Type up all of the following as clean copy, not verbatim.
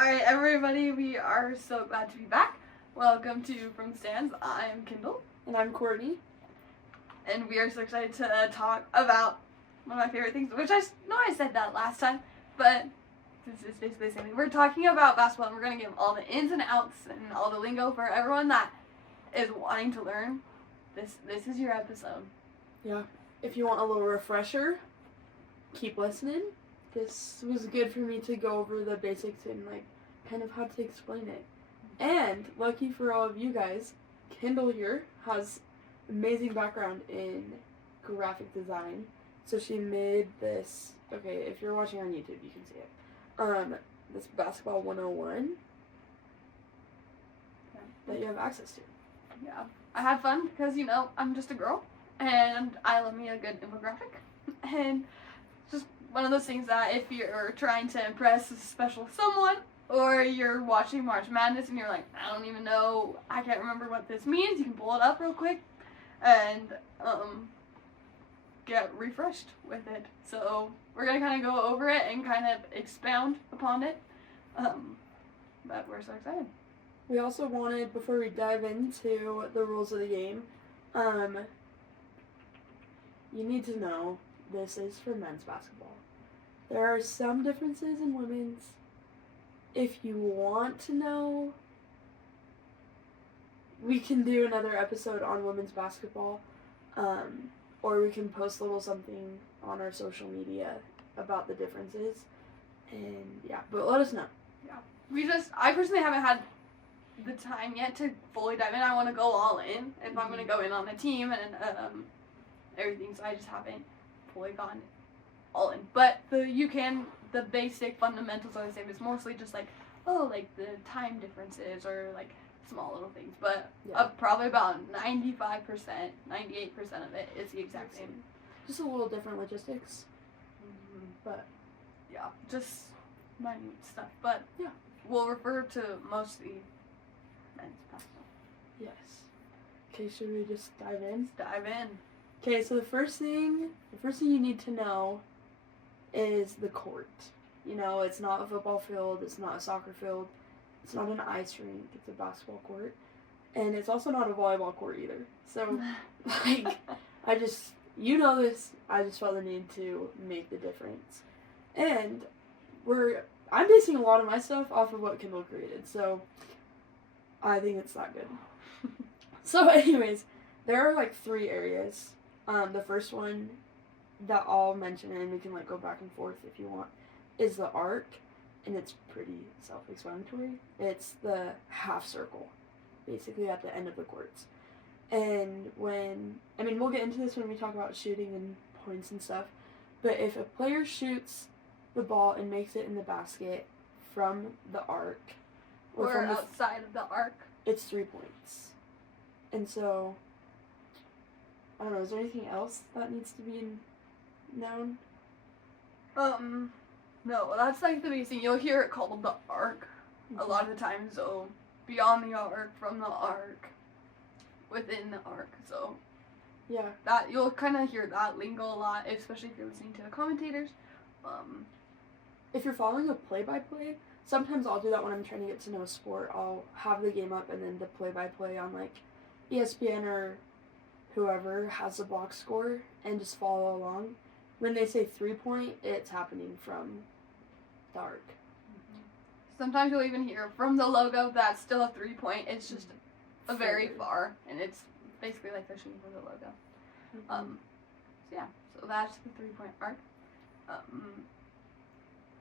Alright, everybody, we are so glad to be back. Welcome to From the Stands. I'm Kendall. And I'm Courtney. And we are so excited to talk about one of my favorite things, which I know I said that last time, but this is basically the same thing. We're talking about basketball, and we're going to give all the ins and outs and all the lingo for everyone that is wanting to learn. This is your episode. Yeah. If you want a little refresher, keep listening. This was good for me to go over the basics and kind of how to explain it. And lucky for all of you guys, Kendall here has amazing background in graphic design. So she made this, okay, if you're watching on YouTube, you can see it. This Basketball 101 that you have access to. Yeah. I had fun because, I'm just a girl and I love me a good infographic. And just one of those things that if you're trying to impress a special someone or you're watching March Madness and you're like, I don't even know, I can't remember what this means, you can pull it up real quick and get refreshed with it. So we're going to kind of go over it and kind of expound upon it. But we're so excited. We also wanted, before we dive into the rules of the game, you need to know this is for men's basketball. There are some differences in women's. If you want to know, we can do another episode on women's basketball, or we can post a little something on our social media about the differences, and yeah, but let us know. Yeah, I personally haven't had the time yet to fully dive in. I want to go all in if I'm going to go in on the team and everything, so I just haven't fully gone all in. But the basic fundamentals are the same. It's mostly just the time differences or small little things. But probably about 95%, 98% of it is the exact same. Just a little different logistics. Mm-hmm. But yeah, just minute stuff. But yeah, we'll refer to mostly men's basketball. Yes. Okay, should we just dive in? Let's dive in. Okay, so the first thing you need to know is the court. It's not a football field, it's not a soccer field, it's not an ice rink, it's a basketball court. And it's also not a volleyball court either. So, I just felt the need to make the difference. And I'm basing a lot of my stuff off of what Kendall created, so I think it's that good. So anyways, there are 3 areas. The first one that I'll mention, and we can go back and forth if you want, is the arc, and it's pretty self-explanatory. It's the half circle, basically at the end of the courts. And we'll get into this when we talk about shooting and points and stuff, but if a player shoots the ball and makes it in the basket from the arc, or from outside of the arc, it's 3 points. And so, I don't know, is there anything else that needs to be known? No, that's the biggest thing. You'll hear it called the arc a lot of the times, so beyond the arc, from the arc, within the arc, so yeah, that you'll kind of hear that lingo a lot, especially if you're listening to the commentators. If you're following a play-by-play, sometimes I'll do that when I'm trying to get to know a sport. I'll have the game up and then the play-by-play on ESPN or whoever has the box score and just follow along. When they say 3-point, it's happening from the arc. Mm-hmm. Sometimes you'll even hear from the logo that's still a 3-point. It's just a very far, and it's basically like they're shooting from the logo. Mm-hmm. So that's the 3-point arc.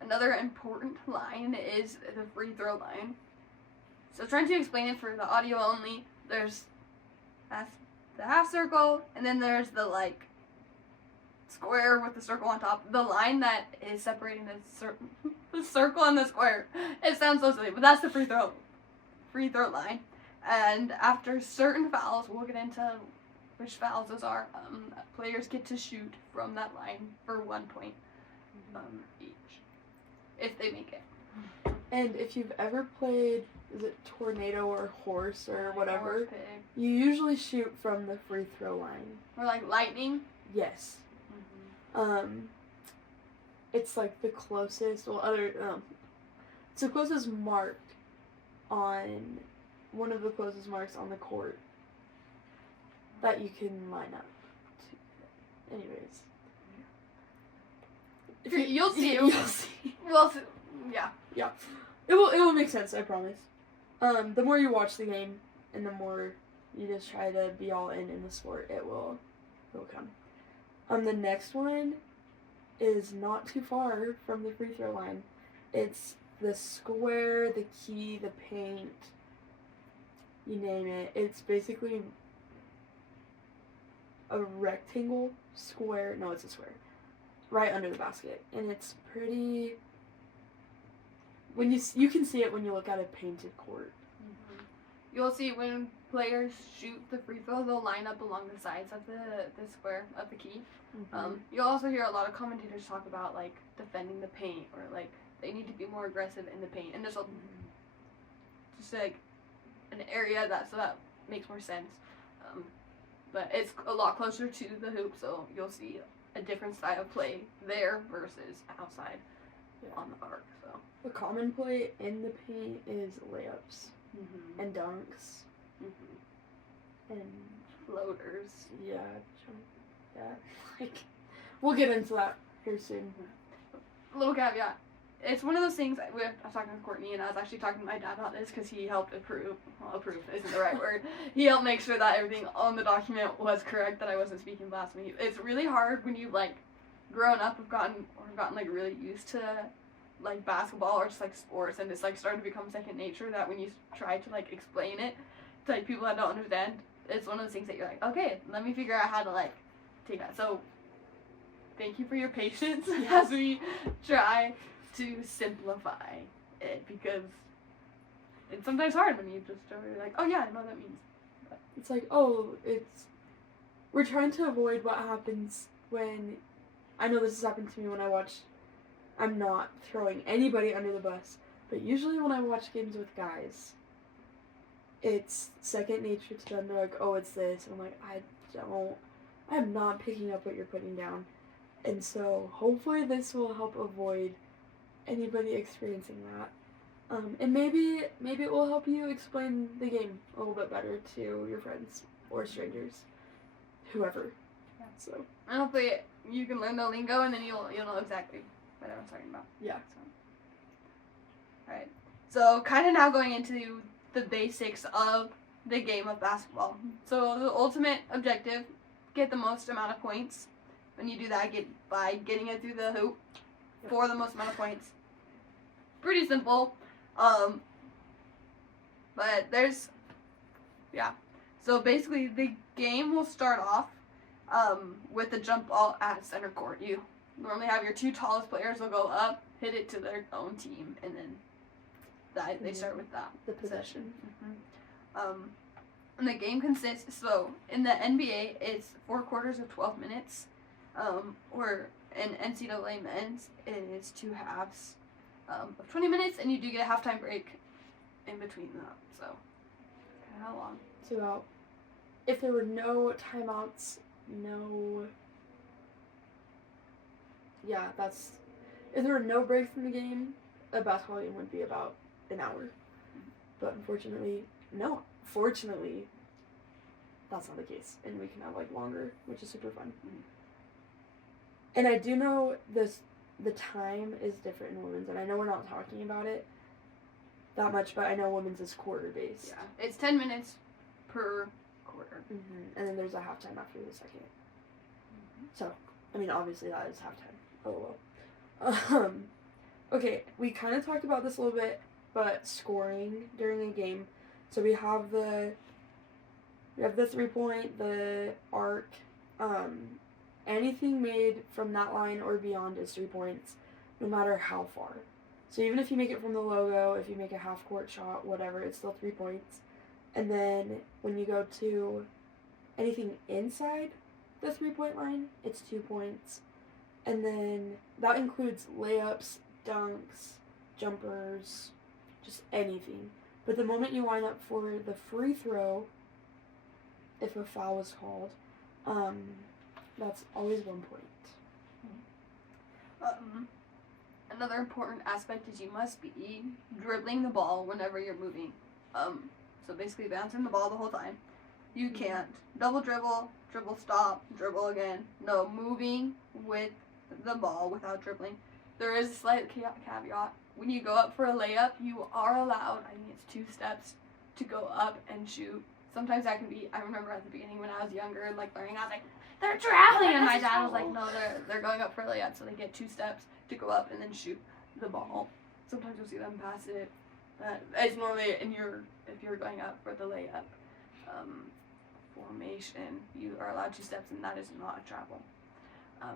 Another important line is the free throw line. So trying to explain it for the audio only, there's the half circle, and then there's the square with the circle on top. The line that is separating the circle and the square. It sounds so silly, but that's the free throw line. And after certain fouls, we'll get into which fouls those are. Players get to shoot from that line for 1 point each, if they make it. And if you've ever played, is it tornado or horse or whatever, Horse pig. You usually shoot from the free throw line. Or lightning. Yes. Mm-hmm. It's the closest. Well, It's the closest mark on one of the closest marks on the court that you can line up to. Anyways. You'll see. You'll see. Well, yeah. Yeah. It will make sense, I promise. The more you watch the game and the more you just try to be all in the sport, it will come. The next one is not too far from the free throw line. It's the square, the key, the paint, you name it. It's basically a rectangle square. No, it's a square. Right under the basket. And it's pretty... You can see it when you look at a painted court. Mm-hmm. You'll see when players shoot the free throw, they'll line up along the sides of the square of the key. Mm-hmm. You'll also hear a lot of commentators talk about like defending the paint, or like they need to be more aggressive in the paint, and there's just like an area that makes more sense. But it's a lot closer to the hoop, so you'll see a different style of play there versus outside on the arc. So the common play in the paint is layups and dunks and floaters. Yeah. Like, we'll get into that here soon. Little caveat. It's one of those things, I was talking to Courtney, and I was actually talking to my dad about this because he helped approve isn't the right word. He helped make sure that everything on the document was correct, that I wasn't speaking blasphemy. It's really hard when you've, like, grown up, have gotten, like, really used to, like, basketball or just, like, sports, and it's, like, starting to become second nature, that when you try to, like, explain it to, like, people that don't understand, it's one of those things that you're like, okay, let me figure out how to, like, take that. So, thank you for your patience as we try to simplify it, because it's sometimes hard when you just are like, oh yeah, I know what that means. But it's like, we're trying to avoid what happens when, I know this has happened to me when I watch, I'm not throwing anybody under the bus, but usually when I watch games with guys, it's second nature to them. They're like, oh, it's this, and I'm like, I'm not picking up what you're putting down. And so hopefully this will help avoid anybody experiencing that. And maybe it will help you explain the game a little bit better to your friends or strangers, whoever. Yeah. So. And hopefully you can learn the lingo, and then you'll know exactly what I was talking about. Yeah. So. Alright. So kind of now going into the basics of the game of basketball. So the ultimate objective, get the most amount of points. When you do that, by getting it through the hoop for the most amount of points. Pretty simple. But there's, So basically, the game will start off with the jump ball at center court. You normally have your two tallest players will go up, hit it to their own team, and then they start with that. The possession. And the game consists, so in the NBA, it's 4 quarters of 12 minutes. Or in NCAA men's, it is 2 halves of 20 minutes, and you do get a halftime break in between them. So, how long? It's about, if there were no timeouts, if there were no breaks in the game, a basketball game would be about an hour. But fortunately, that's not the case, and we can have like longer, which is super fun. And I do know the time is different in women's, and I know we're not talking about it that much, but I know women's is quarter-based. Yeah, it's 10 minutes per quarter. And then there's a halftime after the second. So, I mean, obviously that is halftime. LOL. Okay, we kind of talked about this a little bit, but scoring during a game. So we have the 3-point, the arc, anything made from that line or beyond is 3 points, no matter how far. So even if you make it from the logo, if you make a half-court shot, whatever, it's still 3 points. And then when you go to anything inside the 3-point line, it's 2 points. And then that includes layups, dunks, jumpers, just anything. But the moment you line up for the free throw, if a foul is called, that's always 1 point. Another important aspect is you must be dribbling the ball whenever you're moving. So basically bouncing the ball the whole time. You can't double dribble, dribble stop, dribble again. No, moving with the ball without dribbling. There is a slight caveat. When you go up for a layup, you are allowed, I think it's 2 steps, to go up and shoot. Sometimes that can be, I remember at the beginning when I was younger and like learning, I was like, they're traveling, and my dad was like, no, they're going up for a layup, so they get 2 steps to go up and then shoot the ball. Sometimes you'll see them pass it. It's normally if you're going up for the layup formation, you are allowed 2 steps, and that is not a travel.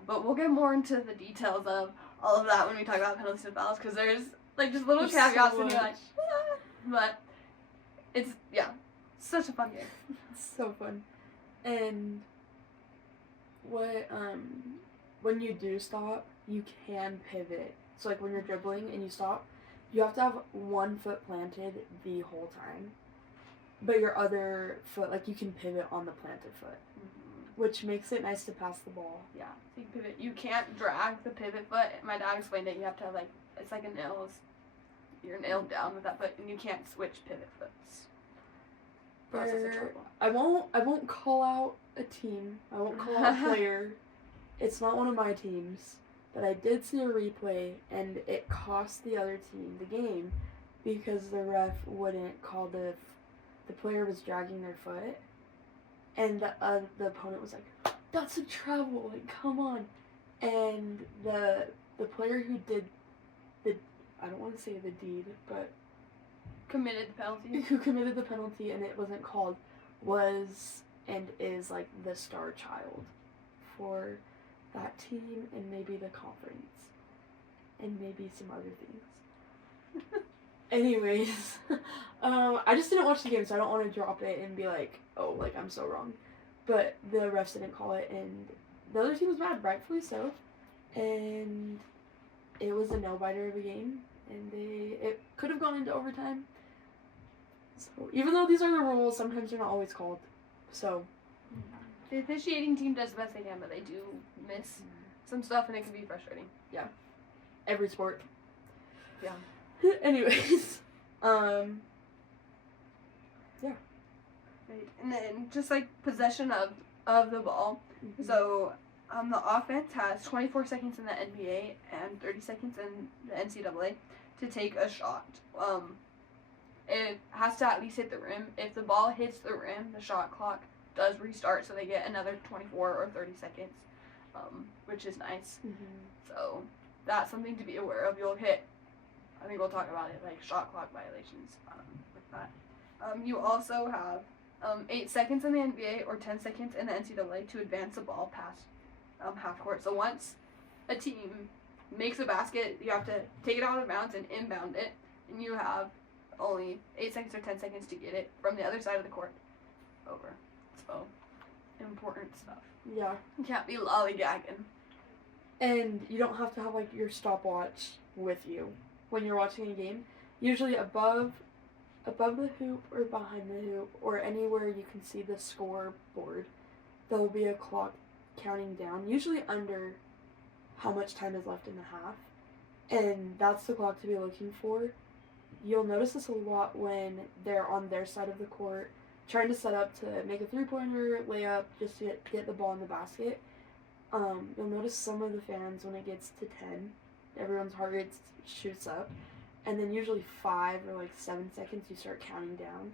But we'll get more into the details of all of that when we talk about penalties and fouls, because there's like just little caveats, and you're like, ah. But it's such a fun game. It's so fun. And what when you do stop, you can pivot. So like when you're dribbling and you stop, you have to have one foot planted the whole time, but your other foot, like you can pivot on the planted foot, which makes it nice to pass the ball. Yeah, so you pivot. You can't drag the pivot foot. My dad explained it. You have to have it's like a nail. You're nailed down with that foot, and you can't switch pivot foots. I won't call out a team. I won't call out a player. It's not one of my teams, but I did see a replay, and it cost the other team the game because the ref wouldn't call the player was dragging their foot, and the opponent was like, "That's a travel! Like, come on!" And the player who did I don't want to say the deed, but committed the penalty. Who committed the penalty and it wasn't called was and is like the star child for that team and maybe the conference and maybe some other things. Anyways, I just didn't watch the game, so I don't want to drop it and be like, oh, like I'm so wrong. But the refs didn't call it, and the other team was mad, rightfully so. And it was a no-biter of a game, and it could have gone into overtime. So even though these are the rules, sometimes they're not always called. So the officiating team does the best they can, but they do miss some stuff, and it can be frustrating. Yeah, every sport. Yeah. Anyways, yeah. Right, and then just like possession of the ball. Mm-hmm. So the offense has 24 seconds in the NBA and 30 seconds in the NCAA to take a shot. It has to at least hit the rim. If the ball hits the rim, the shot clock does restart, so they get another 24 or 30 seconds, which is nice. Mm-hmm. So that's something to be aware of. You'll hit, I think we'll talk about it, like shot clock violations with that. You also have 8 seconds in the NBA or 10 seconds in the NCAA to advance the ball past half court. So once a team makes a basket, you have to take it out of bounds and inbound it, and you have only 8 seconds or 10 seconds to get it from the other side of the court over. So important stuff. Yeah. You can't be lollygagging. And you don't have to have like your stopwatch with you when you're watching a game. Usually above the hoop or behind the hoop or anywhere you can see the scoreboard, there will be a clock counting down, usually under how much time is left in the half. And that's the clock to be looking for. You'll notice this a lot when they're on their side of the court trying to set up to make a three-pointer layup just to get the ball in the basket. You'll notice some of the fans, when it gets to 10, everyone's heart rate shoots up. And then usually 5 or like 7 seconds, you start counting down.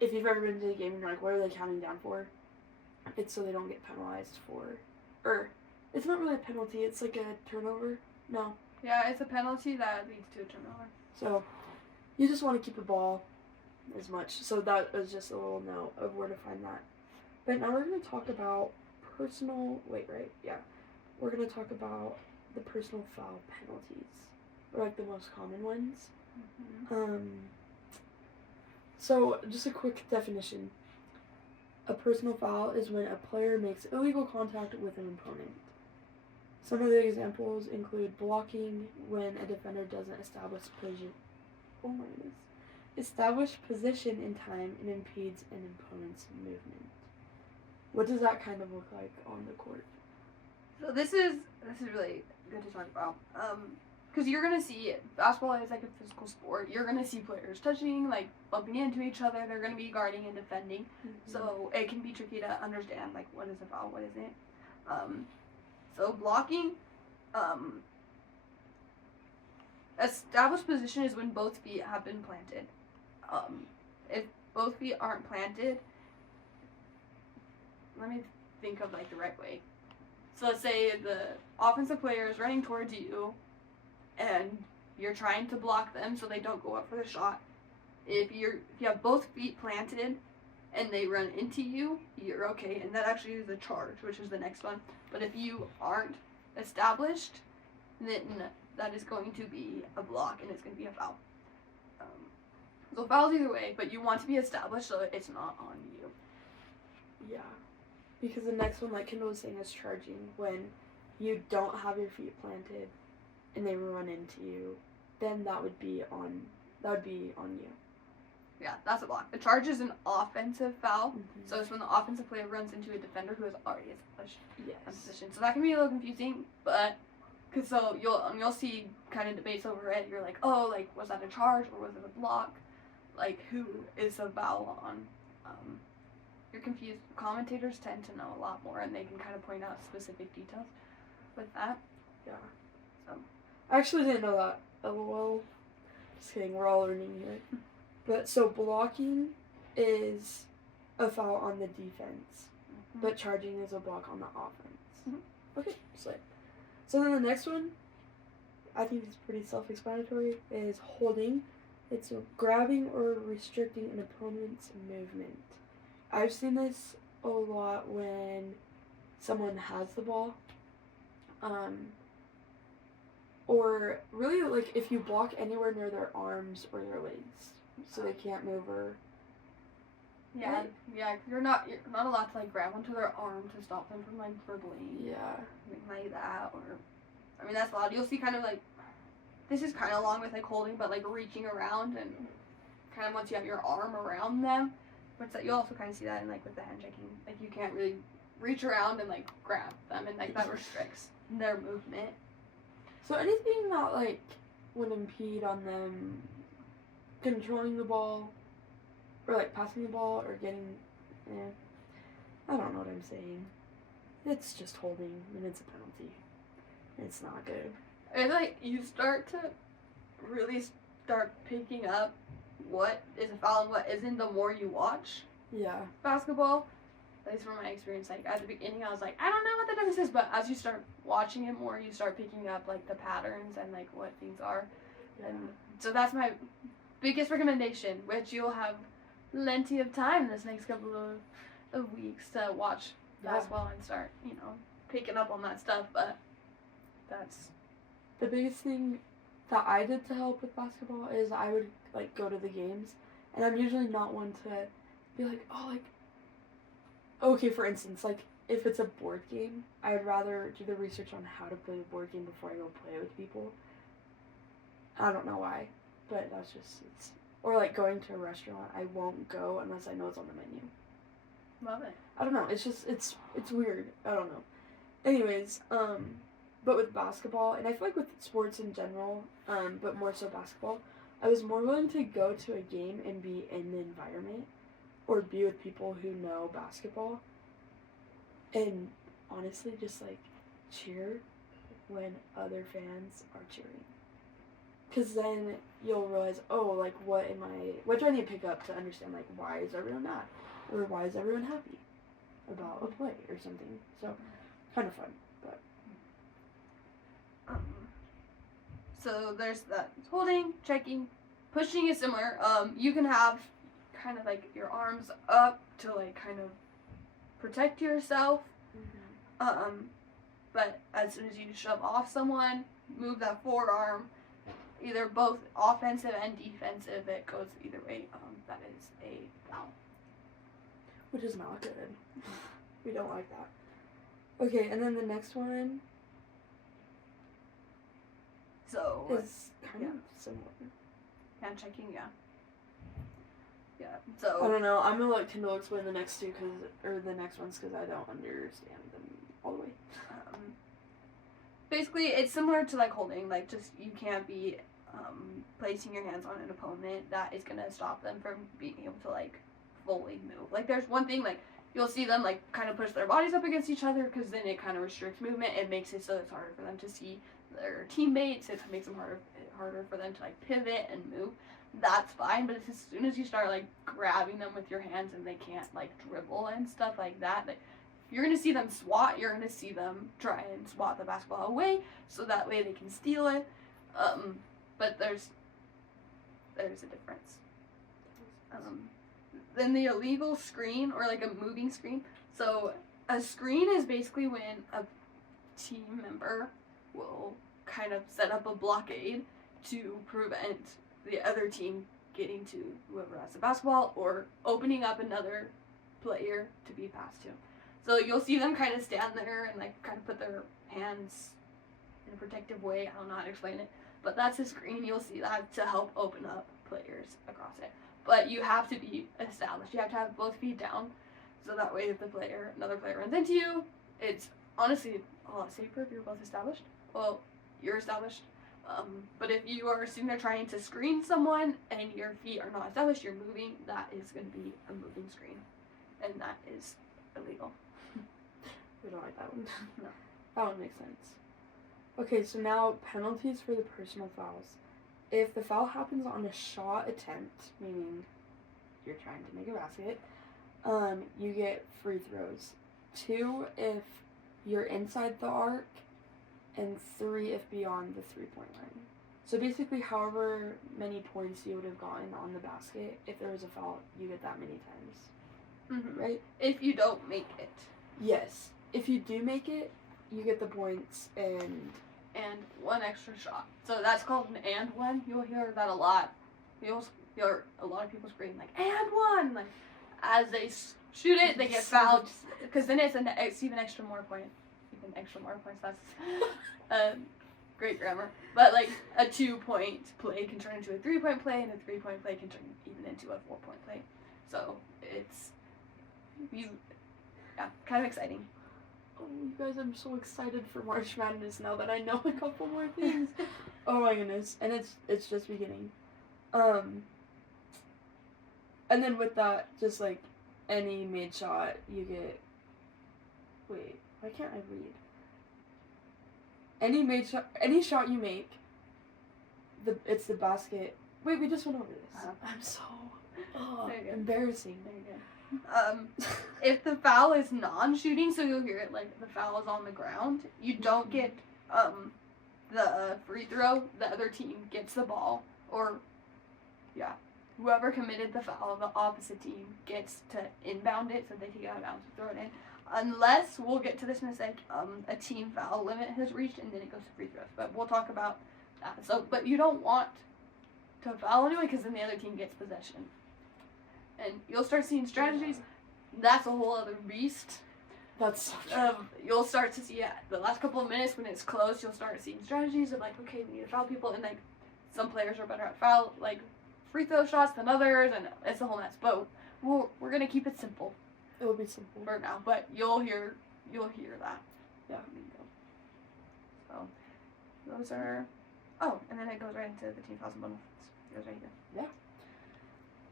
If you've ever been to a game and you're like, what are they counting down for? It's so they don't get penalized or it's not really a penalty, it's like a turnover. No. Yeah, it's a penalty that leads to a turnover. So you just want to keep the ball as much. So that was just a little note of where to find that. But now we're going to talk about we're going to talk about the personal foul penalties, or like the most common ones. Mm-hmm. So just a quick definition. A personal foul is when a player makes illegal contact with an opponent. Some of the examples include blocking when a defender doesn't establish position in time and impedes an opponent's movement. What does that kind of look like on the court? So this is really good to talk about. Because you're gonna see basketball is like a physical sport. You're gonna see players touching, like bumping into each other. They're gonna be guarding and defending. So it can be tricky to understand like what is a foul, what isn't. So blocking, established position is when both feet have been planted. If both feet aren't planted, let me think of like the right way. So let's say the offensive player is running towards you, and you're trying to block them so they don't go up for the shot. If you have both feet planted and they run into you, you're okay, and that actually is a charge, which is the next one. But if you aren't established, then that is going to be a block and it's going to be a foul. So fouls either way, but you want to be established so it's not on you. Yeah. Because the next one, like Kendall was saying, is charging. When you don't have your feet planted and they run into you, then that would be on you. Yeah, that's a block. A charge is an offensive foul, so it's when the offensive player runs into a defender who is already established in position. So that can be a little confusing, but because so you'll see kind of debates over it. You're like, oh, like was that a charge or was it a block? Like who is a foul on? You're confused. Commentators tend to know a lot more, and they can kind of point out specific details with that. Yeah. So I actually didn't know that. LOL. Just kidding. We're all learning here. But so blocking is a foul on the defense, but charging is a block on the offense. Okay, so then the next one, I think it's pretty self-explanatory, is holding. It's grabbing or restricting an opponent's movement. I've seen this a lot when someone has the ball, or really like if you block anywhere near their arms or their legs, so they can't move or. Yeah, you're not allowed to like grab onto their arm to stop them from like dribbling. Yeah. Like that, or I mean that's allowed. You'll see kind of like this is kind of along with like holding, but like reaching around and kind of once you have your arm around them. But so you also kind of see that in like with the hand checking, like you can't really reach around and like grab them, and like that restricts their movement. So anything that like would impede on them controlling the ball, or like passing the ball, or getting, I don't know what I'm saying. It's just holding, and it's a penalty. It's not good. And like you start to really start picking up what is a foul and what isn't the more you watch basketball. At least from my experience, like at the beginning I was like, I don't know what the difference is, but as you start watching it more, you start picking up like the patterns and like what things are. And so that's my biggest recommendation, which you'll have plenty of time this next couple of weeks to watch basketball and start, picking up on that stuff. But that's the biggest thing that I did to help with basketball is I would like go to the games, and I'm usually not one to be like, oh, like, okay, for instance, like if it's a board game, I'd rather do the research on how to play a board game before I go play with people. I don't know why, but that's just or like going to a restaurant, I won't go unless I know it's on the menu. Love it. I don't know, it's just it's weird. I don't know. Anyways, but with basketball, and I feel like with sports in general, but more so basketball, I was more willing to go to a game and be in the environment or be with people who know basketball and honestly just like cheer when other fans are cheering. Because then you'll realize, oh, like what do I need to pick up to understand, like why is everyone mad? Or why is everyone happy about a play or something? So, kind of fun. So there's that holding, checking, pushing is similar. You can have kind of like your arms up to like kind of protect yourself. But as soon as you shove off someone, move that forearm, either both offensive and defensive, it goes either way. That is a foul. Which is not good. We don't like that. Okay, and then the next one. So it's kind of similar. Hand checking, yeah. So I don't know. I'm gonna let Kendall explain the next two, the next ones, because I don't understand them all the way. basically, it's similar to like holding. Like, just you can't be placing your hands on an opponent that is gonna stop them from being able to like fully move. Like, there's one thing like you'll see them like kind of push their bodies up against each other because then it kind of restricts movement. It makes it so it's harder for them to see their teammates. It makes them harder for them to like pivot and move. That's fine, but as soon as you start like grabbing them with your hands and they can't like dribble and stuff like that, like, you're gonna see them swat. You're gonna see them try and swat the basketball away so that way they can steal it. But there's a difference. Then the illegal screen, or like a moving screen. So a screen is basically when a team member will kind of set up a blockade to prevent the other team getting to whoever has the basketball or opening up another player to be passed to. So you'll see them kind of stand there and like kind of put their hands in a protective way. I don't know how to explain it, but that's a screen. You'll see that to help open up players across it. But you have to be established. You have to have both feet down, so that way if another player runs into you, it's honestly a lot safer if you're both established. Well, you're established. But if you are sitting there trying to screen someone and your feet are not established, you're moving, that is going to be a moving screen, and that is illegal. We don't like that one. No. That one makes sense. Okay, so now penalties for the personal fouls. If the foul happens on a shot attempt, meaning you're trying to make a basket, you get free throws. 2 if you're inside the arc, and 3 if beyond the 3-point line. So basically, however many points you would have gotten on the basket, if there was a foul, you get that many times. Mm-hmm. Right? If you don't make it. Yes. If you do make it, you get the points and 1 extra shot. So that's called an and one. You'll hear that a lot. You'll hear a lot of people scream like and one, like as they shoot it, they get fouled. Because then it's even extra more points. That's great grammar. But like a 2-point play can turn into a 3-point play, and a 3-point play can turn even into a 4-point play. So it's kind of exciting. Oh, you guys, I'm so excited for March Madness now that I know a couple more things. Oh my goodness. And it's just beginning. And then with that, just like any made shot, you get... Wait, why can't I read? Any shot you make, it's the basket. Wait, we just went over this. I'm so embarrassing. There you go. If the foul is non-shooting, so you'll hear it like the foul is on the ground, you don't get the free throw. The other team gets the ball, or whoever committed the foul, the opposite team gets to inbound it, so they take it out of bounds and throw it in. Unless, we'll get to this in a sec, a team foul limit has reached, and then it goes to free throws. But we'll talk about that. So, but you don't want to foul anyway, because then the other team gets possession. And you'll start seeing strategies. That's a whole other beast. That's you'll start to see the last couple of minutes when it's close. You'll start seeing strategies of like, okay, we need to foul people, and like some players are better at free throw shots than others, and it's a whole mess. But we're gonna keep it simple. It will be simple for now, but you'll hear that. Yeah. So those are. Oh, and then it goes right into the team fouls and bonus. It goes right here.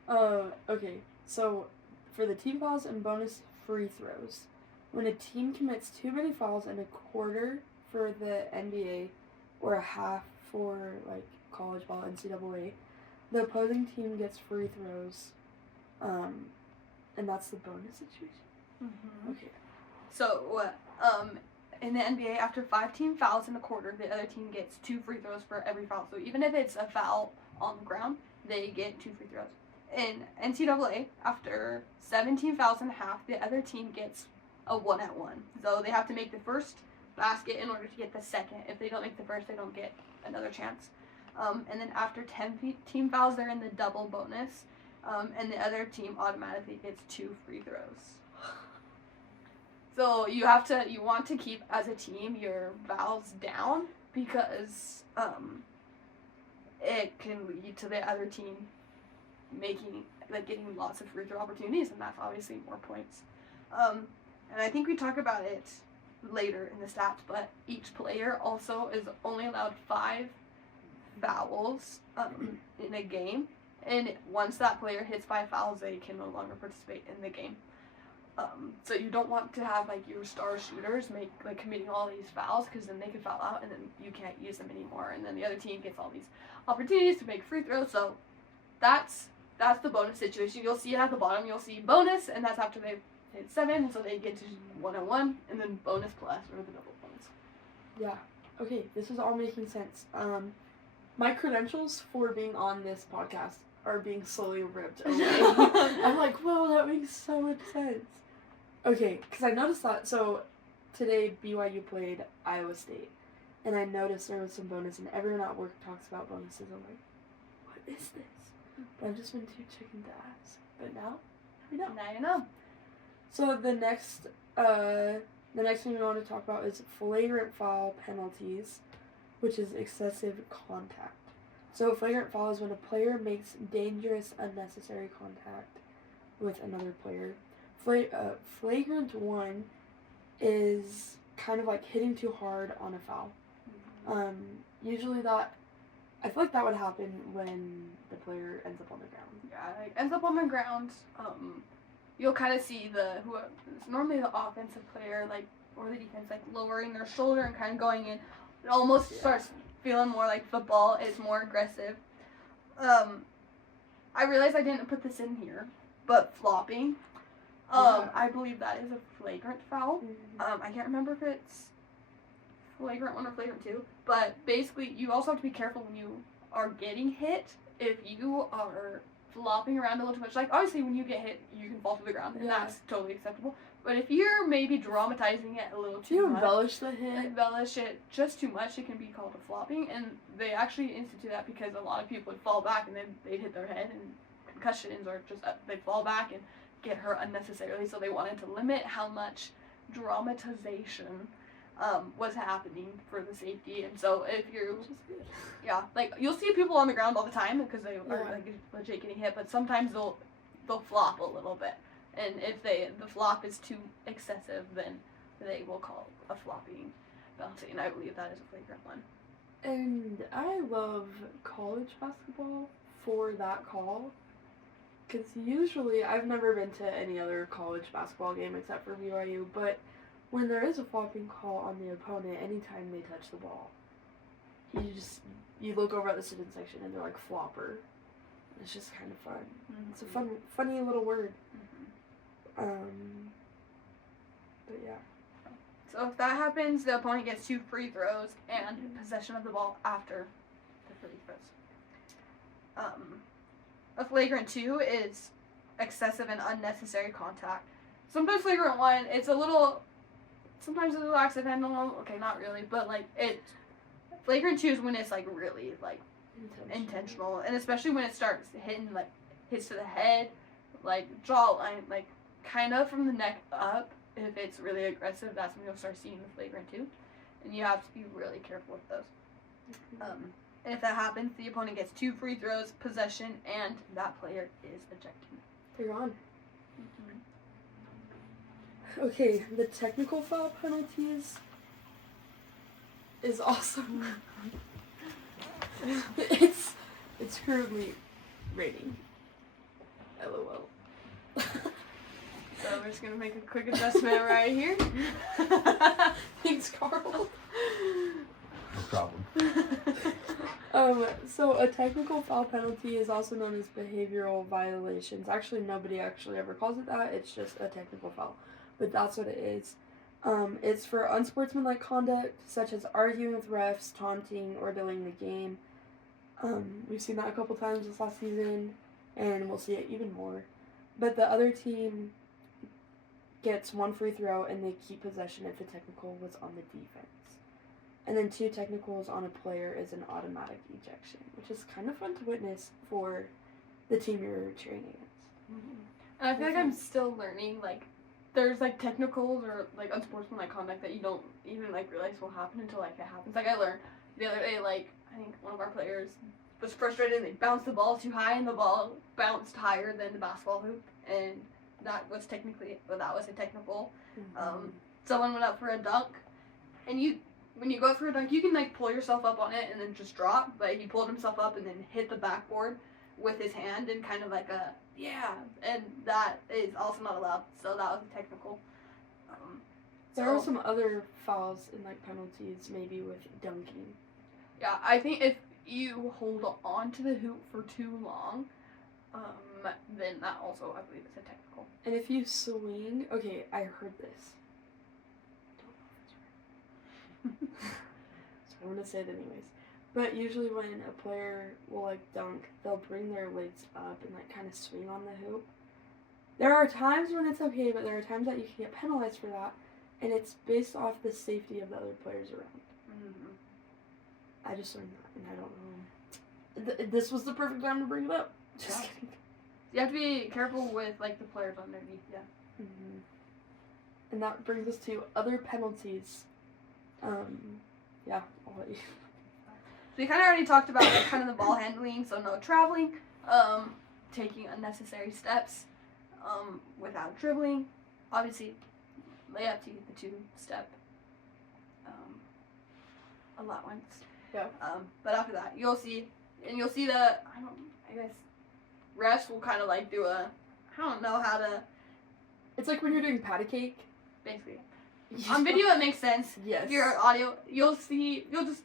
Yeah. Okay. So for the team fouls and bonus free throws, when a team commits too many fouls in a quarter for the NBA or a half for like college ball NCAA, the opposing team gets free throws. And that's the bonus situation? Mm-hmm. Okay. So, in the NBA, after 5 team fouls in a quarter, the other team gets 2 free throws for every foul. So even if it's a foul on the ground, they get 2 free throws. In NCAA, after 17 fouls in a half, the other team gets a 1-1. So they have to make the first basket in order to get the second. If they don't make the first, they don't get another chance. And then after 10 team fouls, they're in the double bonus. And the other team automatically gets 2 free throws. So you want to keep, as a team, your fouls down, because it can lead to the other team getting lots of free throw opportunities, and that's obviously more points. And I think we talk about it later in the stats, but each player also is only allowed 5 fouls in a game, and once that player hits 5 fouls, they can no longer participate in the game. So you don't want to have like your star shooters committing all these fouls, because then they can foul out and then you can't use them anymore, and then the other team gets all these opportunities to make free throws. So that's the bonus situation. You'll see it at the bottom. You'll see bonus, and that's after they've hit 7, so they get to 1-on-1, and then bonus plus or the double bonus. Yeah. Okay, this is all making sense. My credentials for being on this podcast are being slowly ripped away. I'm like, whoa, that makes so much sense. Okay, because I noticed that. So today BYU played Iowa State, and I noticed there was some bonus, and everyone at work talks about bonuses. I'm like, what is this? But I've just been too chicken to ask. But now we know. Now you know. So the next thing we want to talk about is flagrant foul penalties, which is excessive contact. So flagrant foul is when a player makes dangerous, unnecessary contact with another player. Flagrant 1 is kind of like hitting too hard on a foul. Usually I feel like that would happen when the player ends up on the ground. Yeah, like ends up on the ground. You'll kind of see it's normally the offensive player, like, or the defense, like lowering their shoulder and kind of going in. It almost starts feeling more like football. It's more aggressive. I realized I didn't put this in here, but flopping. I believe that is a flagrant foul. I can't remember if it's flagrant 1 or flagrant 2, but basically you also have to be careful when you are getting hit. If you are flopping around a little too much, like obviously when you get hit you can fall to the ground, and that's totally acceptable, but if you're maybe dramatizing it a little too much, embellish it just too much, it can be called a flopping, and they actually institute that because a lot of people would fall back and then they'd hit their head and concussions, or just they fall back and get hurt unnecessarily, so they wanted to limit how much dramatization was happening for the safety. And so if you like you'll see people on the ground all the time because they are like legit getting hit, but sometimes they'll flop a little bit, and if the flop is too excessive, then they will call a flopping penalty, and I believe that is a flagrant 1. And I love college basketball for that call, because usually I've never been to any other college basketball game except for BYU, but when there is a flopping call on the opponent, anytime they touch the ball, you look over at the student section and they're like flopper. It's just kind of fun. Mm-hmm. It's a funny little word. Mm-hmm. But yeah. So if that happens, the opponent gets 2 free throws and possession of the ball after the free throws. A flagrant 2 is excessive and unnecessary contact. Sometimes flagrant 1, sometimes it's a little accidental. Okay, not really, but like flagrant 2 is when it's like really like intentional, and especially when it starts hitting like hits to the head, like jawline, like kind of from the neck up. If it's really aggressive, that's when you'll start seeing the flagrant 2, and you have to be really careful with those. And if that happens, the opponent gets 2 free throws, possession, and that player is ejected. They're on. Okay, the technical foul penalties is awesome. It's currently raining. LOL. So we're just gonna make a quick adjustment right here. Thanks, Carl. No problem. So a technical foul penalty is also known as behavioral violations. Actually, nobody ever calls it that. It's just a technical foul. But that's what it is. It's for unsportsmanlike conduct, such as arguing with refs, taunting, or delaying the game. We've seen that a couple times this last season, and we'll see it even more. But the other team gets 1 free throw, and they keep possession if the technical was on the defense. And then 2 technicals on a player is an automatic ejection, which is kind of fun to witness for the team you're cheering against. Mm-hmm. And I feel like I'm still learning, like, there's, like, technicals or, like, unsportsmanlike conduct that you don't even, like, realize will happen until, like, it happens. Like, I learned the other day, like, I think one of our players was frustrated and they bounced the ball too high and the ball bounced higher than the basketball hoop, and that was a technical. Mm-hmm. someone went up for a dunk, and when you go up for a dunk, you can like pull yourself up on it and then just drop, but he pulled himself up and then hit the backboard with his hand and kind of like and that is also not allowed, so that was technical. There are some other fouls and like penalties maybe with dunking. Yeah, I think if you hold on to the hoop for too long, then that also, I believe, is a technical. And if you swing, okay, I heard this. Don't know if it's right. So I'm gonna say it anyways. But usually when a player will like dunk, they'll bring their legs up and like kind of swing on the hoop. There are times when it's okay, but there are times that you can get penalized for that, and it's based off the safety of the other players around. Mm-hmm. I just learned that, and I don't know. This was the perfect time to bring it up. Just kidding. You have to be careful with like the players underneath. Yeah. Mm-hmm. And that brings us to other penalties. Yeah, I'll let you. So we kind of already talked about like kind of the ball handling, so no traveling, taking unnecessary steps, without dribbling, obviously layups you get the 2-step allowance. Yeah. But after that, you'll see the I guess refs will kind of like do I don't know how to. It's like when you're doing patty cake. Basically. On video it makes sense. Yes. If you're audio, you'll just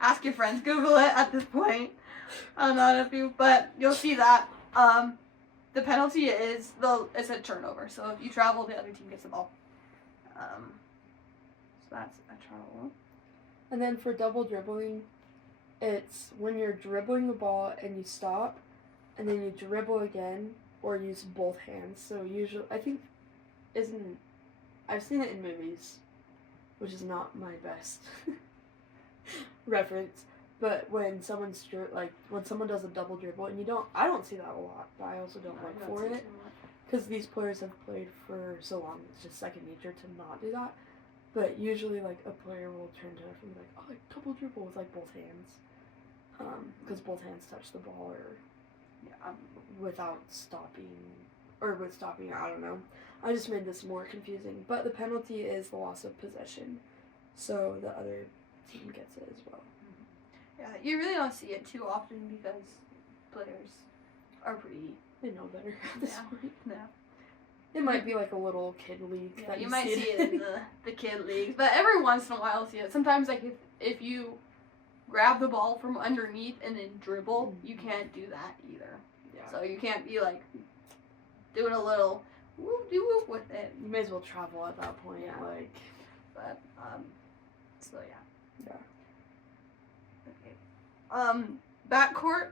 ask your friends, Google it at this point. I don't know if you, but you'll see that. The penalty is it's a turnover. So if you travel, the other team gets the ball. So that's a turnover. And then for double dribbling, it's when you're dribbling the ball and you stop, and then you dribble again or use both hands. So usually, I think, I've seen it in movies, which is not my best reference, but when someone does a double dribble, and I don't see that a lot, but I also don't look for it, because these players have played for so long, it's just second nature to not do that. But usually, like, a player will turn to it and be like, oh, like, double dribble with, like, both hands, because both hands touch the ball, or without stopping, or with stopping, I don't know. I just made this more confusing, but the penalty is the loss of possession, so the other team gets it as well. Yeah, you really don't see it too often because players are They know better at this point. Yeah. It might be like a little kid league. Yeah, that you might see it in in. the kid leagues, but every once in a while you'll see it. Sometimes, like, if you grab the ball from underneath and then dribble, you can't do that either. Yeah. So you can't be, like, doing a little whoop-de-whoop with it. You may as well travel at that point, like. But, so yeah. Yeah. Okay. Backcourt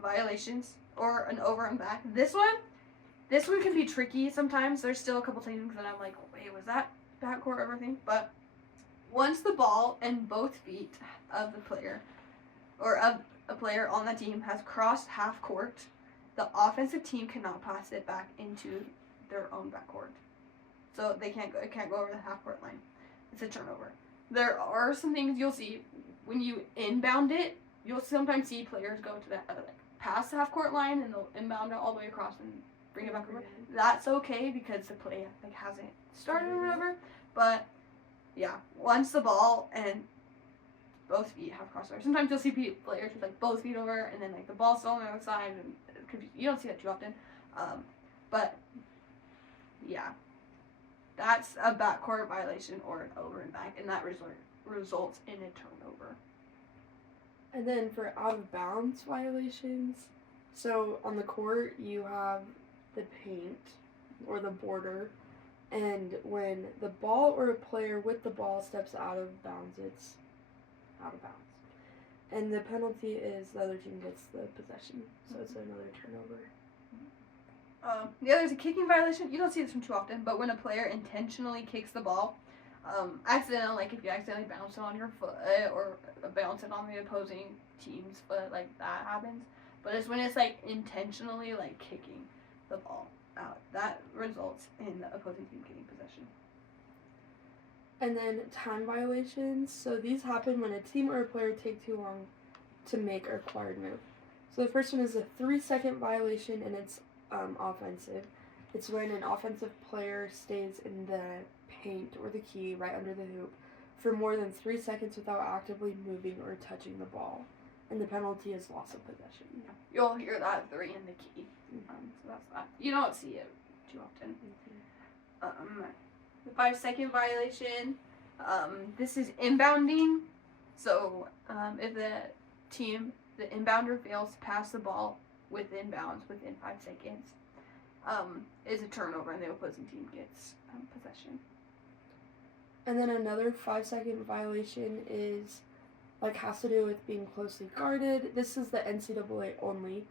violations, or an over and back. This one can be tricky sometimes. There's still a couple things that I'm like, wait, was that backcourt everything? But once the ball and both feet of the player, or of a player on the team, has crossed half court, the offensive team cannot pass it back into their own backcourt. So it can't go over the half court line. It's a turnover. There are some things you'll see when you inbound it. You'll sometimes see players go to that past the half court line, and they'll inbound it all the way across and bring it back over. That's okay because the play hasn't started or whatever. But yeah, once the ball and both feet have crossed over. Sometimes you'll see players with like both feet over, and then like the ball's still on the other side, and you don't see that too often. But yeah, that's a backcourt violation or an over and back, and that results in a turnover. And then for out of bounds violations, so on the court you have the paint or the border, and when the ball or a player with the ball steps out of bounds, it's out of bounds. And the penalty is the other team gets the possession, so it's another turnover. The other is a kicking violation. You don't see this one too often, but when a player intentionally kicks the ball, accidentally, like if you accidentally bounce it on your foot or bounce it on the opposing team's foot, like that happens. But it's when it's like intentionally like kicking the ball out, that results in the opposing team getting possession. And then time violations. So these happen when a team or a player take too long to make a required move. So the first one is a 3-second violation, and it's offensive. It's when an offensive player stays in the paint or the key right under the hoop for more than 3 seconds without actively moving or touching the ball. And the penalty is loss of possession. You'll hear that 3 in the key. So that's that. You don't see it too often. The 5-second violation. This is inbounding. So if the inbounder fails to pass the ball within bounds within 5 seconds, is a turnover and the opposing team gets possession. And then another 5-second violation is has to do with being closely guarded. This is the NCAA only.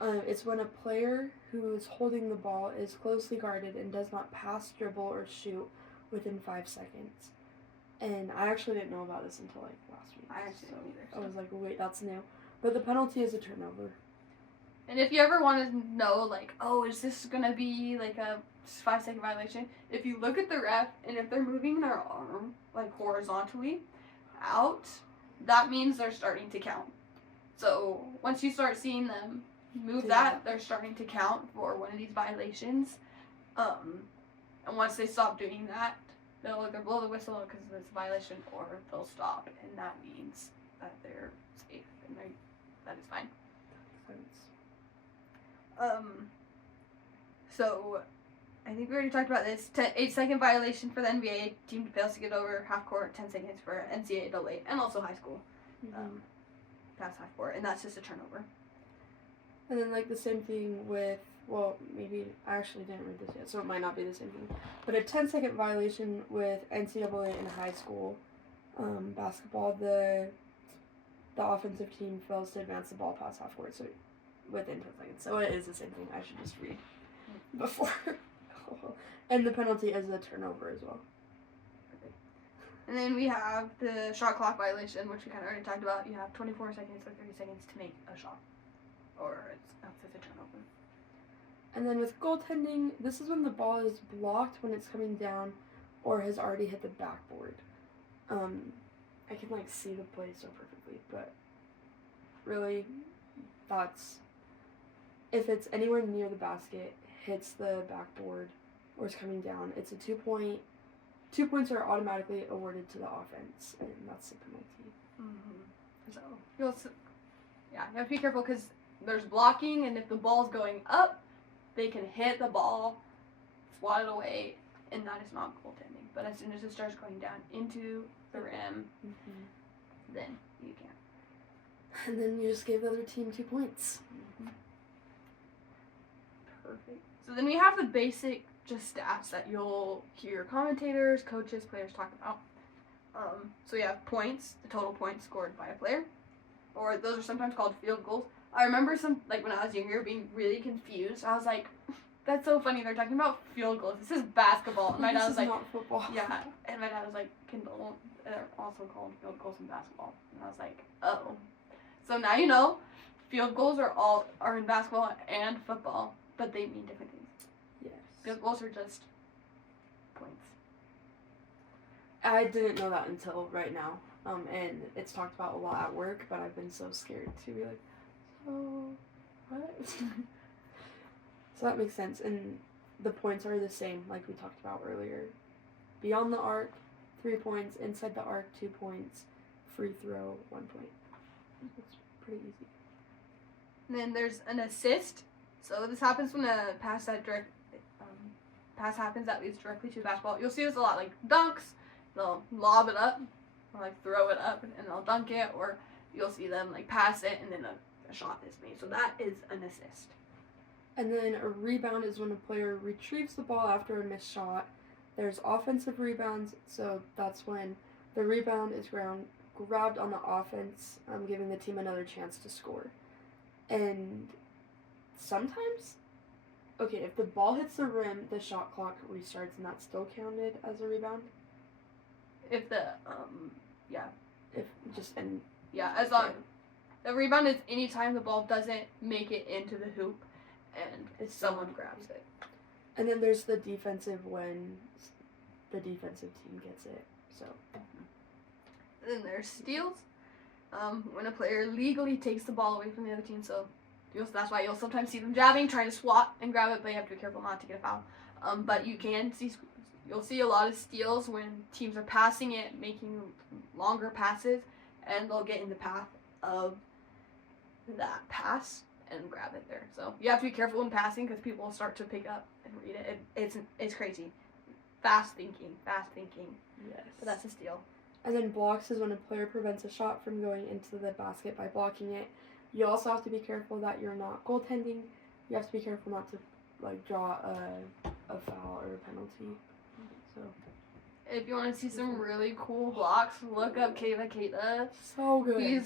It's when a player who is holding the ball is closely guarded and does not pass, dribble, or shoot within 5 seconds. And I actually didn't know about this until last week. I actually didn't either. So. I was like, wait, that's new. But the penalty is a turnover. And if you ever want to know, is this going to be a 5-second violation? If you look at the ref and if they're moving their arm horizontally out, that means they're starting to count. So once you start seeing them move they're starting to count for one of these violations. And once they stop doing that, they'll either blow the whistle because it's a violation or they'll stop, and that means that they're safe and that is fine. So I think we already talked about this. 8-second violation for the NBA. Team fails to get over half court. 10 seconds for NCAA and also high school. Past half court, and that's just a turnover. And then the same thing with, maybe I actually didn't read this yet, so it might not be the same thing. But a 10-second violation with NCAA in high school basketball. The offensive team fails to advance the ball past half court, so within 10 seconds. So it is the same thing. I should just read before. And the penalty is a turnover as well. And then we have the shot clock violation, which we kind of already talked about. You have 24 seconds or 30 seconds to make a shot, or it's a turnover. And then with goaltending, this is when the ball is blocked when it's coming down or has already hit the backboard. I can see the play so perfectly, but really, that's if it's anywhere near the basket, hits the backboard, or is coming down, it's a 2 point. 2 points are automatically awarded to the offense, and that's the penalty. So you have to be careful because there's blocking, and if the ball's going up, they can hit the ball, swat it away, and that is not goaltending. But as soon as it starts going down into the rim, then you can't. And then you just gave the other team 2 points. Perfect. So then we have the basic just stats that you'll hear commentators, coaches, players talk about. So we have points, the total points scored by a player, or those are sometimes called field goals. I remember when I was younger being really confused. I was like, that's so funny, they're talking about field goals. This is basketball. And my dad was like, not football. Yeah, and my dad was like, Kindle, they're also called field goals in basketball. And I was like, oh. So now you know, field goals are in basketball and football, but they mean different things. Yes. Field goals are just points. I didn't know that until right now. And it's talked about a lot at work, but I've been so scared to be like, oh, what? So that makes sense. And the points are the same, like we talked about earlier. Beyond the arc, 3 points. Inside the arc, 2 points. Free throw, 1 point. It's pretty easy. And then there's an assist. So this happens when a pass happens that leads directly to the basketball. You'll see this a lot, like dunks. They'll lob it up, or throw it up, and they'll dunk it, or you'll see them pass it, and then a shot is made. So that is an assist. And then a rebound is when a player retrieves the ball after a missed shot. There's offensive rebounds, so that's when the rebound is grabbed on the offense, giving the team another chance to score. And sometimes, if the ball hits the rim, the shot clock restarts, and that's still counted as a rebound? If the, as long, the rebound is any time the ball doesn't make it into the hoop, and if someone grabs it. And then there's the defensive when the defensive team gets it, so. And then there's steals, when a player legally takes the ball away from the other team, so that's why you'll sometimes see them jabbing, trying to swat and grab it, but you have to be careful not to get a foul. But you'll see a lot of steals when teams are passing it, making longer passes, and they'll get in the path of that pass and grab it there. So you have to be careful when passing because people will start to pick up and read it. It's crazy. Fast thinking. Yes. But that's a steal. And then blocks is when a player prevents a shot from going into the basket by blocking it. You also have to be careful that you're not goaltending. You have to be careful not to draw a foul or a penalty. So if you want to see some really cool blocks, look up Keita. So good.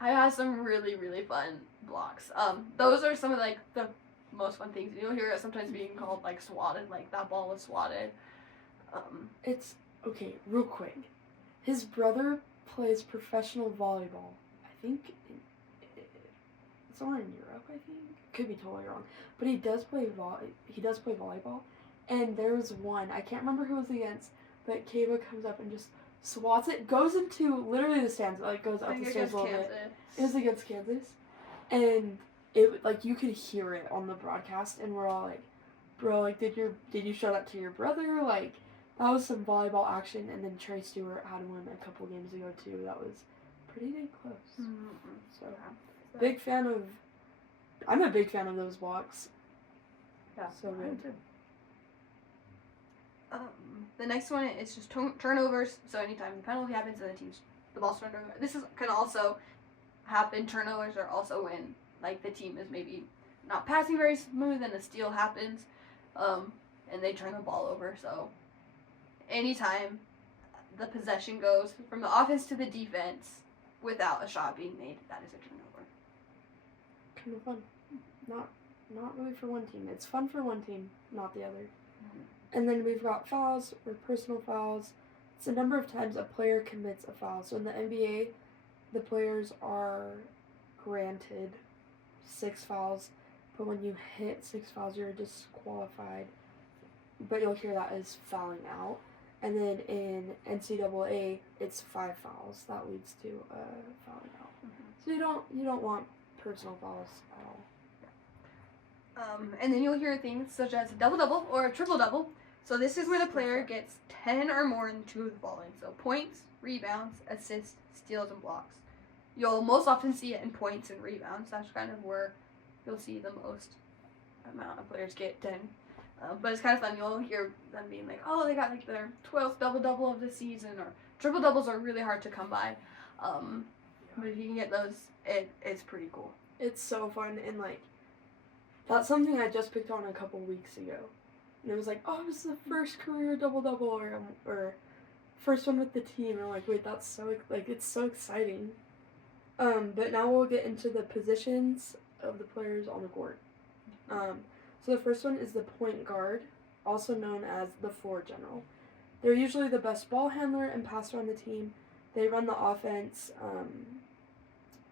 I have some really, really fun blocks. Those are some of the most fun things. You'll hear it sometimes being called swatted, like that ball was swatted. It's okay. Real quick, his brother plays professional volleyball. I think somewhere in Europe. I think could be totally wrong, but he does play volleyball. And there was one I can't remember who it was against. But Kava comes up and just swats it, goes into literally the stands, goes up the stairs a little bit. It was against Kansas. And it you could hear it on the broadcast and we're all like, bro, did you show that to your brother? That was some volleyball action. And then Trey Stewart had one a couple games ago too. That was pretty dang close. Mm-hmm. So I'm a big fan of those blocks. Yeah. So good. Too. The next one is just turnovers. So anytime the penalty happens and the ball's turned over. This can also happen. Turnovers are also when the team is maybe not passing very smooth and a steal happens, and they turn the ball over. So anytime the possession goes from the offense to the defense without a shot being made, that is a turnover. Kind of fun. Not really for one team. It's fun for one team, not the other. Mm-hmm. And then we've got fouls or personal fouls. It's the number of times a player commits a foul. So in the NBA, the players are granted 6 fouls, but when you hit 6 fouls, you're disqualified. But you'll hear that as fouling out. And then in NCAA, it's 5 fouls. That leads to fouling out. Mm-hmm. So you don't want personal fouls at all. And then you'll hear things such as a double-double or a triple-double. So this is when a player gets 10 or more in 2 of the following. So points, rebounds, assists, steals, and blocks. You'll most often see it in points and rebounds. That's kind of where you'll see the most amount of players get 10. But it's kind of fun. You'll hear them being like, oh, they got their 12th double-double of the season, or triple-doubles are really hard to come by. But if you can get those, it's pretty cool. It's so fun, and that's something I just picked on a couple weeks ago. And it was oh, this is the first career double-double or first one with the team. And I'm wait, that's so, it's so exciting. But now we'll get into the positions of the players on the court. So the first one is the point guard, also known as the floor general. They're usually the best ball handler and passer on the team. They run the offense.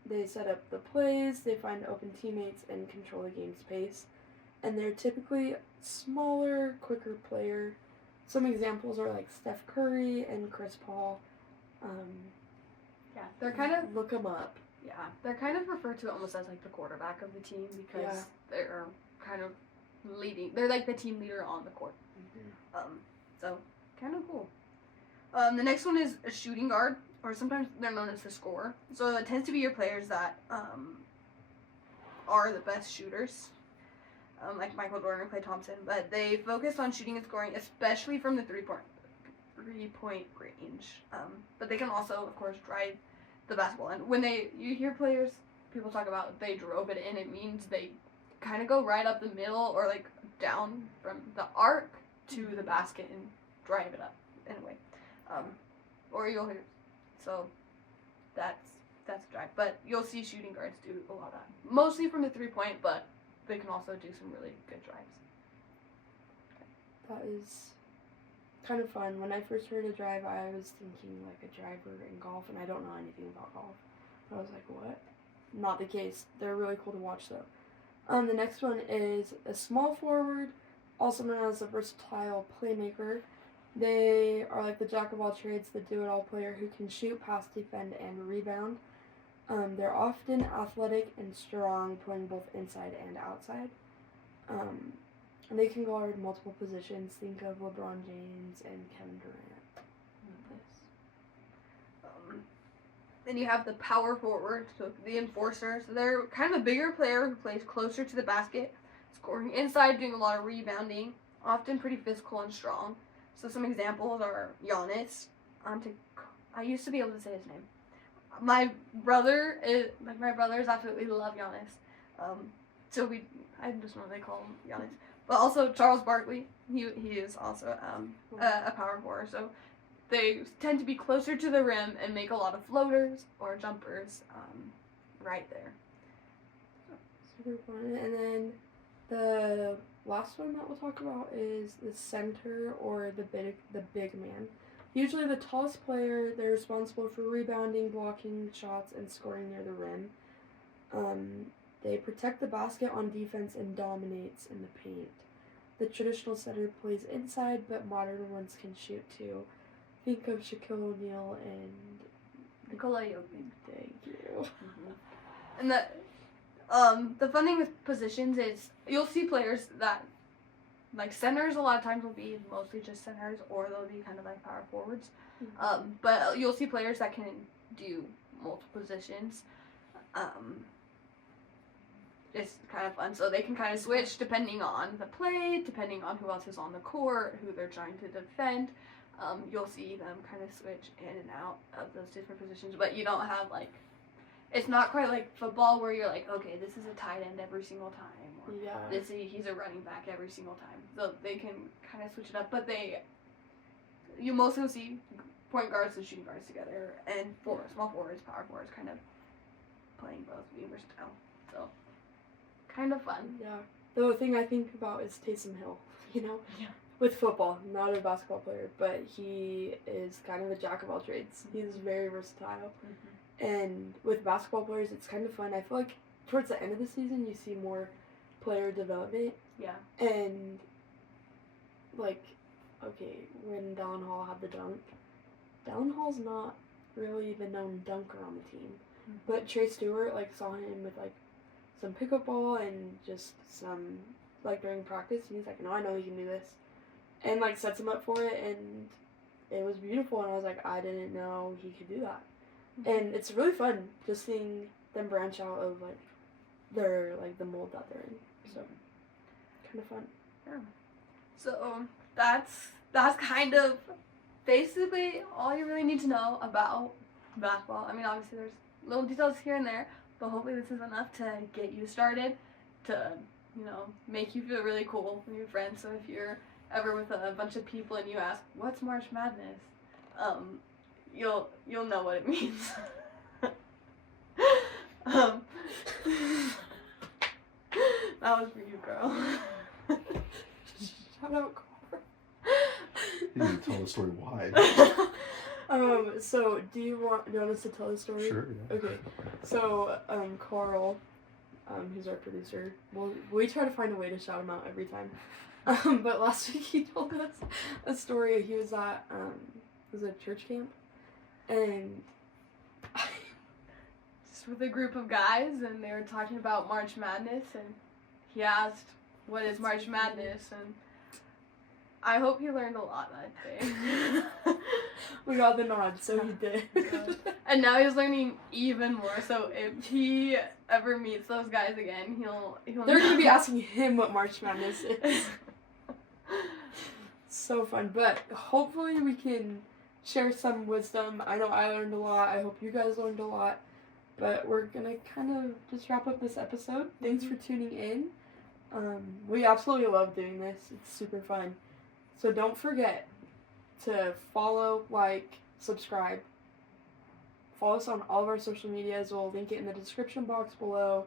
They set up the plays, they find open teammates, and control the game's pace. And they're typically smaller, quicker player. Some examples are Steph Curry and Chris Paul. Yeah, they're kind of... Look them up. Yeah, they're kind of referred to almost as the quarterback of the team because they're kind of leading. They're the team leader on the court. Mm-hmm. So, kind of cool. The next one is a shooting guard. Or sometimes they're known as the scorer. So it tends to be your players that are the best shooters, like Michael Jordan or Klay Thompson. But they focus on shooting and scoring, especially from the three-point range. But they can also, of course, drive the basketball. And when you hear players, people talk about they drove it in, it means they kind of go right up the middle or down from the arc to the basket and drive it up in a way. Or you'll hear... So that's a drive. But you'll see shooting guards do a lot of that. Mostly from the 3-point, but they can also do some really good drives. That is kind of fun. When I first heard a drive, I was thinking a driver in golf, and I don't know anything about golf. I was what? Not the case. They're really cool to watch, though. The next one is a small forward, also known as a versatile playmaker. They are the jack of all trades, the do-it-all player who can shoot, pass, defend, and rebound. They're often athletic and strong, playing both inside and outside. And they can guard multiple positions. Think of LeBron James and Kevin Durant. Then you have the power forward, so the enforcers. They're kind of a bigger player who plays closer to the basket, scoring inside, doing a lot of rebounding, often pretty physical and strong. So some examples are Giannis. I used to be able to say his name. My brothers absolutely love Giannis. I just know they call him Giannis. But also Charles Barkley, he is also a power forward. So they tend to be closer to the rim and make a lot of floaters or jumpers right there. Super fun. And then the last one that we'll talk about is the center or the big man. Usually the tallest player, they're responsible for rebounding, blocking shots, and scoring near the rim. They protect the basket on defense and dominates in the paint. The traditional center plays inside, but modern ones can shoot too. Think of Shaquille O'Neal and Nikola Jokic. Thank you. And the fun thing with positions is you'll see players that, like centers a lot of times will be mostly just centers, or they'll be kind of like power forwards. But you'll see players that can do multiple positions. It's kind of fun. So they can kind of switch depending on the play, depending on who else is on the court, who they're trying to defend. You'll see them kind of switch in and out of those different positions, but you don't have like, it's not quite like football where you're like, okay, this is a tight end every single time, or he's a running back every single time. So they can kind of switch it up, but you mostly will see point guards and shooting guards together, and small forwards, power forwards, kind of playing both, being versatile. So kind of fun. Yeah. The thing I think about is Taysom Hill, Yeah. With football, not a basketball player, but he is kind of a jack of all trades. He's very versatile. And with basketball players, it's kind of fun. I feel like towards the end of the season, you see more player development. Yeah. And, like, okay, when Dallin Hall had the dunk, Dallin Hall's not really the known dunker on the team. But Trey Stewart, saw him with, some pickup ball and just some, during practice, and he's like, no, I know he can do this. And, sets him up for it, and it was beautiful, and I was like, I didn't know he could do that. And it's really fun just seeing them branch out of, their, the mold that they're in. So, kind of fun. Yeah. So, that's kind of basically all you really need to know about basketball. I mean, obviously there's little details here and there, but hopefully this is enough to get you started, to, make you feel really cool with your friends. So if you're ever with a bunch of people and you ask, what's March Madness? You'll know what it means. That was for you, girl. Shout out, Cora. You need to tell the story why. So do you want us to tell the story? Sure, yeah. Okay. So, Carl, who's our producer, we try to find a way to shout him out every time. But last week he told us a story. He was at, it was a church camp, and just with a group of guys, and they were talking about March Madness, and he asked, what is March Madness? And I hope he learned a lot that day. We got the nod, so he did. And now he's learning even more, so if he ever meets those guys again, he'll They're going to be asking him what March Madness is. So fun, but hopefully we can share some wisdom. I know I learned a lot. I hope you guys learned a lot. But we're going to kind of just wrap up this episode. Thanks for tuning in. We absolutely love doing this. It's super fun. So don't forget to follow, subscribe. Follow us on all of our social medias. We'll link it in the description box below,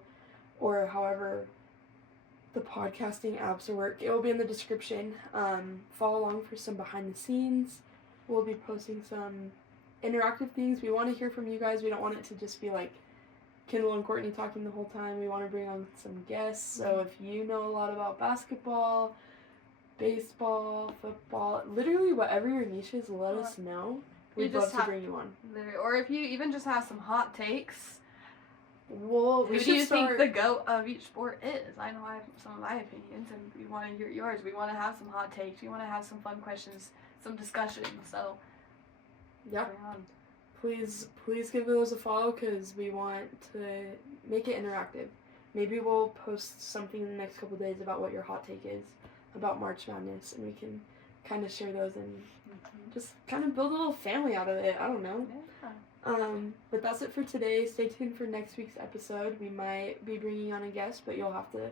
or however the podcasting apps work. It will be in the description. Follow along for some behind the scenes. We'll be posting some interactive things. We want to hear from you guys. We don't want it to just be Kendall and Courtney talking the whole time. We want to bring on some guests. So if you know a lot about basketball, baseball, football, literally whatever your niche is, let us know. We'd love to bring you on. Or if you even just have some hot takes, Well, Who we do should you start. think the GOAT of each sport is? I know I have some of my opinions, and we want to hear yours. We want to have some hot takes. We want to have some fun questions, some discussion. So, Yeah. bring on. Please give those a follow because we want to make it interactive. Maybe we'll post something in the next couple of days about what your hot take is about March Madness, and we can kind of share those and just kind of build a little family out of it. I don't know. Yeah. But that's it for today. Stay tuned for next week's episode. We might be bringing on a guest, but you'll have to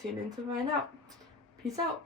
tune in to find out. Peace out.